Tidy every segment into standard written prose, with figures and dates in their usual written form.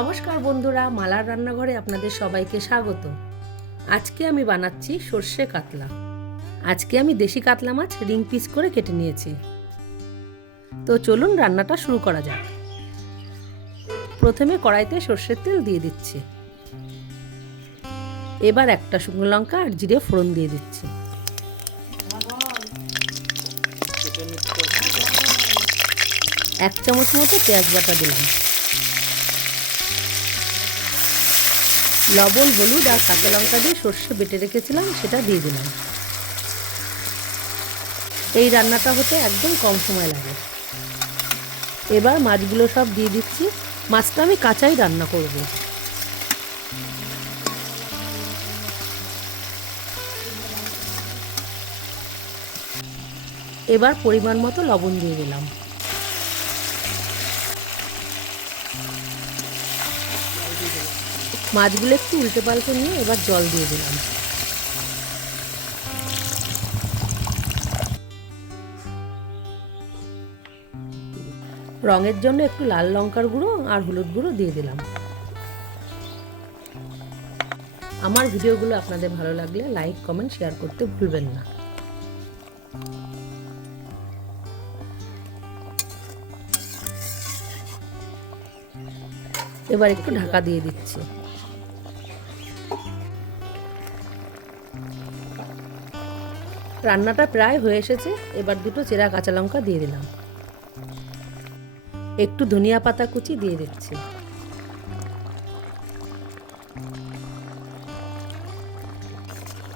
নমস্কার বন্ধুরা, মালার রান্নাঘরে আপনাদের সবাইকে স্বাগত। আজকে আমি বানাচ্ছি সর্ষে কাতলা। আজকে আমি দেশি কাতলা মাছ রিং পিস করে কেটে নিয়েছি। তো চলুন রান্নাটা শুরু করা যাক। প্রথমে কড়াইতে সর্ষের তেল দিয়ে দিচ্ছি। এবার একটা শুকনো লঙ্কা আর জিরে ফোড়ন দিয়ে দিচ্ছি। এক চামচ মতো পেঁয়াজ বাটা দিলাম। লবণ, হলুদ আর কাঁচা লঙ্কা দিয়ে সর্ষে বেটে রেখেছিলাম সেটা দিয়ে দিলাম। এই রান্নাটা হতে একদম কম সময় লাগে। এবার মাছগুলো সব দিয়ে দিচ্ছি। মাছটা আমি কাঁচাই রান্না করব। এবার পরিমাণ মতো লবণ দিয়ে দিলাম। মাছগুলো একটু উল্টে পাল্টে নিয়ে এবার জল দিয়ে দিলাম। রঙের জন্য একটু লাল লঙ্কার গুঁড়ো আর হলুদ গুঁড়ো দিয়ে দিলাম। আমার ভিডিওগুলো আপনাদের ভালো লাগলে লাইক, কমেন্ট, শেয়ার করতে ভুলবেন না। এবার একটু ঢাকা দিয়ে দিচ্ছি। রান্নাটা প্রায় হয়ে এসেছে। এবার দুটো চেরা কাঁচা লঙ্কা দিয়ে দিলাম। একটু ধনিয়া পাতা কুচি দিয়ে দিচ্ছি।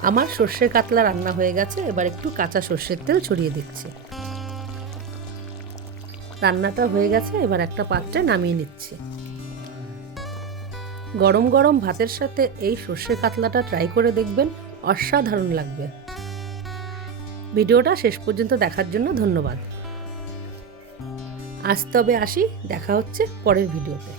আমার সর্ষে কাতলা রান্না হয়ে গেছে। এবার একটু কাঁচা সর্ষের তেল ছড়িয়ে দিচ্ছি। রান্নাটা হয়ে গেছে। এবার একটা পাত্রে নামিয়ে নিচ্ছি। গরম গরম ভাতের সাথে এই সর্ষে কাতলাটা ট্রাই করে দেখবেন, অসাধারণ লাগবে। ভিডিওটা শেষ পর্যন্ত দেখার জন্য ধন্যবাদ। আজ তবে আসি, দেখা হচ্ছে পরের ভিডিওতে।